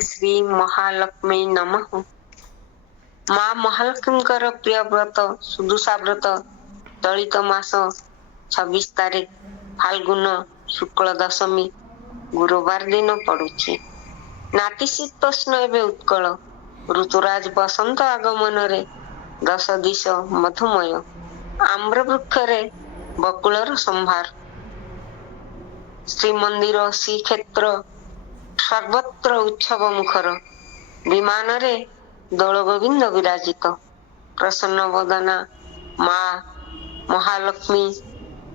श्री महालक्ष्मी नमः। माँ महालक्ष्मीଙ୍କର ପ୍ରିୟ ବ୍ରତ ସୁଦୂଷା ବ୍ରତ ଚଳିତ ମାସ 26 ତାରିଖ ଫାଲ୍ଗୁନ ଶୁକ୍ଳ ଦଶମୀ ଗୁରୁବାର ଦିନ ପଡୁଛି। ନାତିଶୀତୋଷ୍ଣ ଏବେ ଉତ୍କଳ, ଋତୁରାଜ ବସନ୍ତ ଆଗମନରେ 10 ଦିଶ ମଧୁମୟ। ଆମ୍ର ବୃକ୍ଷରେ ବକୁଳର ସମ୍ଭାର, ଶ୍ରୀମନ୍ଦିର ଶ୍ରୀକ୍ଷେତ୍ର ସର୍ବତ୍ର ଉତ୍ସବ ମୁଖର। ବିମାନରେ ଦୋଳ ଗୋବିନ୍ଦ ବିରାଜିତ। ପ୍ରସନ୍ନ ବଦନା ମା ମହାଲକ୍ଷ୍ମୀ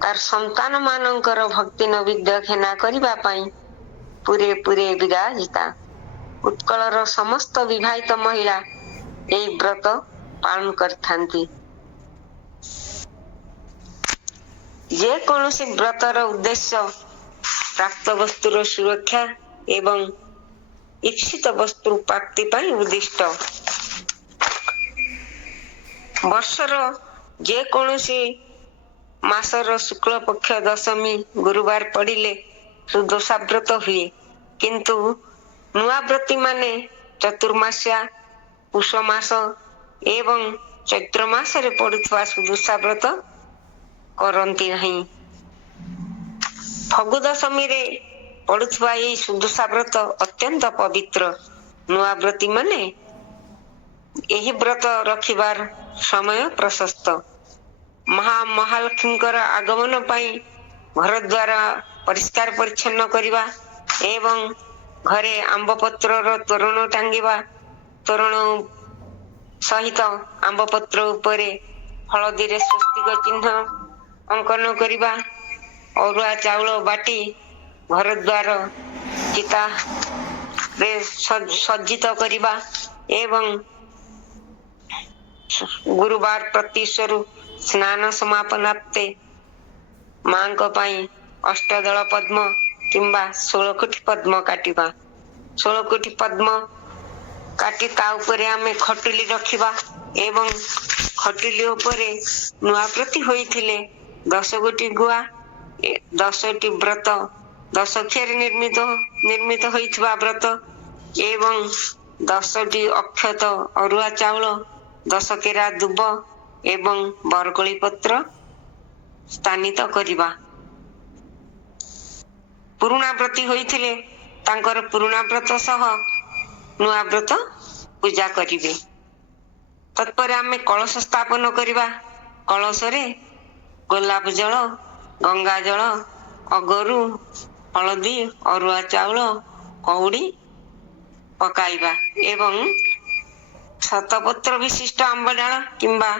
ତାର ସନ୍ତାନ ମାନଙ୍କର ଭକ୍ତି ନୈବେଦ୍ୟ ଘେନା କରିବା ପାଇଁ ପୁରେ ପୁରେ ବିରାଜିତା। ଉତ୍କଳର ସମସ୍ତ ବିବାହିତ ମହିଳା ଏହି ବ୍ରତ ପାଳନ କରିଥାନ୍ତି। ଯେ କୌଣସି ବ୍ରତର ଉଦ୍ଦେଶ୍ୟ ପ୍ରାପ୍ତ ବସ୍ତୁର ସୁରକ୍ଷା ଏବଂ ଇପ୍ସିତ ବସ୍ତୁ ପ୍ରାପ୍ତି ପାଇଁ ଉଦ୍ଦିଷ୍ଟ। ବର୍ଷର ଯେ କୌଣସି ମାସର ଶୁକ୍ଳ ପକ୍ଷ ଦଶମୀ ଗୁରୁବାର ପଡ଼ିଲେ ସୁଦୂଷା ବ୍ରତ ହୁଏ, କିନ୍ତୁ ନୂଆ ବ୍ରତୀ ମାନେ ଚତୁର୍ମାସ୍ୟା, ପୁଷ ମାସ ଏବଂ ଚୈତ୍ର ମାସରେ ପଡୁଥିବା ସୁଦୂଷା ବ୍ରତ କରନ୍ତି ନାହିଁ। ଫଗୁ ଦଶମୀରେ ପଡୁଥିବା ଏହି ସୁଦୂଷା ବ୍ରତ ଅତ୍ୟନ୍ତ ପବିତ୍ର। ନୂଆ ବ୍ରତୀ ମାନେ ଏହି ବ୍ରତ ରଖିବାର ସମୟ ପ୍ରଶସ୍ତ। ମହାଲକ୍ଷ୍ମୀଙ୍କର ଆଗମନ ପାଇଁ ଘର ଦ୍ୱାର ପରିଷ୍କାର ପରିଚ୍ଛନ୍ନ କରିବା ଏବଂ ଘରେ ଆମ୍ବ ପତ୍ରର ତୋରଣ ଟାଙ୍ଗିବା। ତୋରଣ ସହିତ ଆମ୍ବ ପତ୍ର ଉପରେ ହଳଦୀରେ ସ୍ୱସ୍ତିକ ଚିହ୍ନ ଅଙ୍କନ କରିବା। ଅରୁଆ ଚାଉଳ ବାଟି ଘର ଦ୍ୱାର ଚିତାରେ ସଜ୍ଜିତ କରିବା ଏବଂ ଗୁରୁବାର ପ୍ରତ୍ୟୁଷରୁ ସ୍ନାନ ସମାପନାର୍ଥେ ମାଙ୍କ ପାଇଁ ଅଷ୍ଟଦଳ ପଦ୍ମ କିମ୍ବା 16 କୋଟି ପଦ୍ମ କାଟିବା। 16 କୋଟି ପଦ୍ମ କାଟି ତା ଉପରେ ଆମେ ଖଟୁଲି ରଖିବା ଏବଂ ଖଟୁଲି ଉପରେ ନୂଆ ପ୍ରତି ହୋଇଥିଲେ 10 ଗୋଟି ଗୁଆ, 10ଟି ବ୍ରତ, 10 ଅକ୍ଷରରେ ନିର୍ମିତ ହୋଇଥିବା ବ୍ରତ ଏବଂ 10ଟି ଅକ୍ଷତ ଅରୁଆ ଚାଉଳ, 10 କେରା ଦୁବ ଏବଂ ବରକୋଳି ପତ୍ର ସ୍ଥାନିତ କରିବା। ପୁରୁଣା ବ୍ରତୀ ହୋଇଥିଲେ ତାଙ୍କର ପୁରୁଣା ବ୍ରତ ସହ ନୂଆ ବ୍ରତ ପୂଜା କରିବେ। ତତ୍ପରେ ଆମେ କଳସ ସ୍ଥାପନ କରିବା। କଳସରେ ଗୋଲାପ ଜଳ, ଗଙ୍ଗା ଜଳ, ଅଗରୁ, ହଳଦୀ, ଅରୁଆ ଚାଉଳ, କଉଡ଼ି ପକାଇବା ଏବଂ 7 ପତ୍ର ବିଶିଷ୍ଟ ଆମ୍ବ ଡାଳ କିମ୍ବା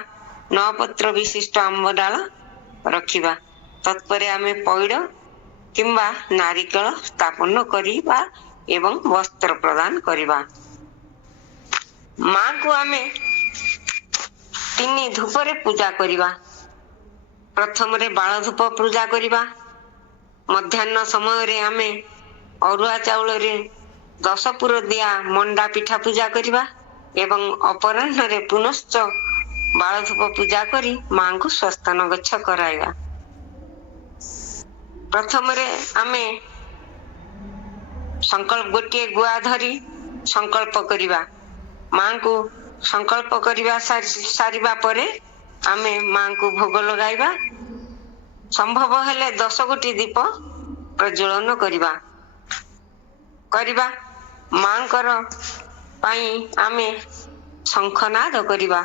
9 ପତ୍ର ବିଶିଷ୍ଟ ଆମ୍ବ ଡାଳ ରଖିବା। ତତ୍ପରେ ଆମେ ପଇଡ଼ କିମ୍ବା ନାରିକେଳ ସ୍ଥାପନ କରିବା ଏବଂ ବସ୍ତ୍ର ପ୍ରଦାନ କରିବା। ମାଙ୍କୁ ଆମେ 3 ଧୂପରେ ପୂଜା କରିବା। ପ୍ରଥମରେ ବାଳ ଧୂପ ପୂଜା କରିବା। ମଧ୍ୟାହ୍ନ ସମୟରେ ଆମେ ଅରୁଆ ଚାଉଳରେ 10 ପୁର ଦିଆ ମଣ୍ଡା ପିଠା ପୂଜା କରିବା ଏବଂ ଅପରାହ୍ନରେ ପୁନଶ୍ଚ ବାଳ ଧୂପ ପୂଜା କରି ମାଙ୍କୁ ସ୍ୱସ୍ତନ ଗଚ୍ଛ କରାଇବା। ପ୍ରଥମରେ ଆମେ ଗୋଟିଏ ଗୁଆ ଧରି ସଂକଳ୍ପ କରିବା। ମାଙ୍କୁ ସଂକଳ୍ପ କରିବା ସାରିବା ପରେ ଆମେ ମାଙ୍କୁ ଭୋଗ ଲଗାଇବା। ସମ୍ଭବ ହେଲେ 10 ଗୋଟି ଦୀପ ପ୍ରଜ୍ୱଳନ କରିବା। ମାଙ୍କର ପାଇଁ ଆମେ ଶଙ୍ଖନାଦ କରିବା।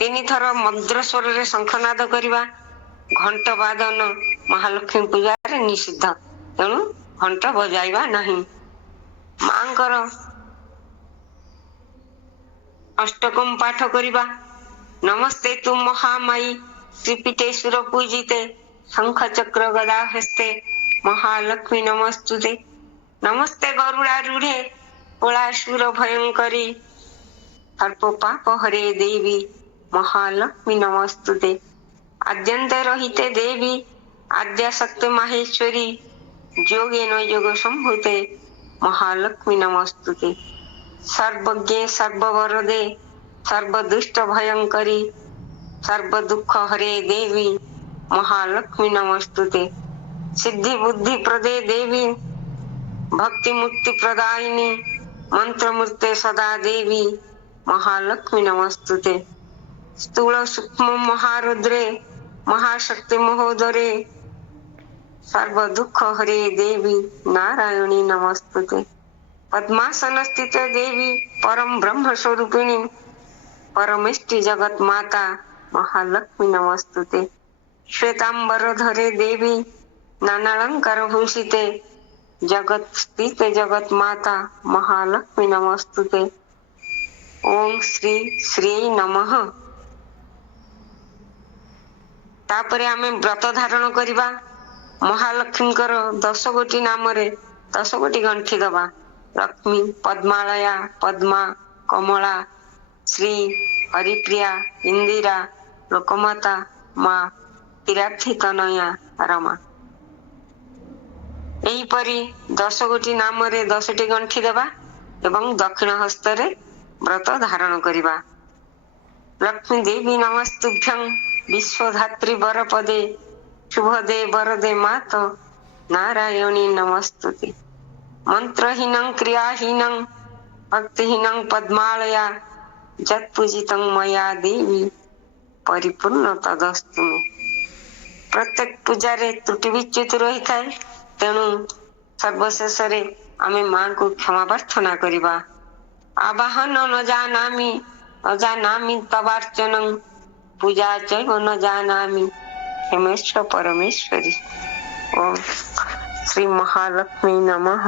3 ଥର ମନ୍ତ୍ର ସ୍ୱରରେ ଶଙ୍ଖନାଦ କରିବା। ଘଣ୍ଟ ବାଦନ ମହାଲକ୍ଷ୍ମୀ ପୂଜାରେ ନିଷିଦ୍ଧ, ତେଣୁ ଘଣ୍ଟ ବଜାଇବା ନାହିଁ। ମାଙ୍କର ଅଷ୍ଟକମ୍ ପାଠ କରିବା। ନମସ୍ତେ ତୁ ମହାମାଇ ଶ୍ରୀପୀଠେ ସୁର ପୂଜିତେ ଶଙ୍ଖ ଚକ୍ର ଗଦା ହସ୍ତେ ମହାଲକ୍ଷ୍ମୀ ନମସ୍ତୁତେ। ନମସ୍ତେ ଗରୁଡ଼ାରୂଢ଼େ କଳାସୁର ଭୟଙ୍କରୀ ସର୍ପ ପାପ ହରେ ଦେବୀ ମହାଲକ୍ଷ୍ମୀ ନମସ୍ତୁତେ। ଆଦ୍ୟନ୍ତେ ରହିତେ ଦେବୀ ଆଦ୍ୟାଶକ୍ତି ମାହେଶ୍ୱରୀ ଯୋଗେନ ଯୋଗ ସମ୍ଭୂତେ ମହାଲକ୍ଷ୍ମୀ ନମସ୍ତୁତେ। ସର୍ବଜ୍ଞେ ସର୍ବବରଦେ ସର୍ବଦୁଷ୍ଟ ଭୟଙ୍କରୀ ସର୍ବ ଦୁଃଖ ହରେ ଦେବୀ ମହାଲକ୍ଷ୍ମୀ ନମସ୍ତୁତେ। ସିଦ୍ଧି ବୁଦ୍ଧି ପ୍ରଦେ ଦେବୀ ଭକ୍ତି ମୁକ୍ତି ପ୍ରଦାୟିନୀ मंत्रमूर्ते सदा देवी महालक्ष्मी नमस्तुते। स्थूल सूक्ष्म महारुद्रे महाशक्ति महोदरे सर्व दुख हरे देवी नारायणी नमस्तुते। पद्मासन स्थित देवी परम ब्रह्म स्वरूपिणी परमेष्टि जगत माता महालक्ष्मी नमस्तुते। श्वेतांबर धरे देवी नानालंकार भूषिते जगत स्थित जगत माता महालक्ष्मी नमस्तुते। ओम श्री श्री नमः। तापरे आमे व्रत धारण करिबा। महालक्ष्मीकर 10 गोटी नामरे 10 गोटी गंठी दबा। लक्ष्मी, पद्मालया, पद्मा, कमला, श्री, हरिप्रिया, इंदिरा, लोकमाता, माँ, किरार्थी तनया, रमा। एहीपरि 10 गोटी नामरे 10टी गंठी देबा एवं दक्षिण हस्तरे व्रत धारण करिबा। लक्ष्मी देवी नमस्तुभ्यं विश्वधात्री वरपदे शुभदे वरदे मात नारायणी नमस्तुते। मंत्रहीनं क्रियाहीनं भक्तिहीनं पद्मालया जत्पूजितं मया देवी परिपूर्ण तदस्तु मे। प्रत्येक पूजारे त्रुटि विच्युत रही थाए, तेणु सर्वशेष आमे मां को क्षमा प्रार्थना करिबा। आवाहन न जानामि तवार्चनं पूजा चैव न जानामि क्षमेश्व परमेश्वरी। ओम श्री महालक्ष्मी नमः।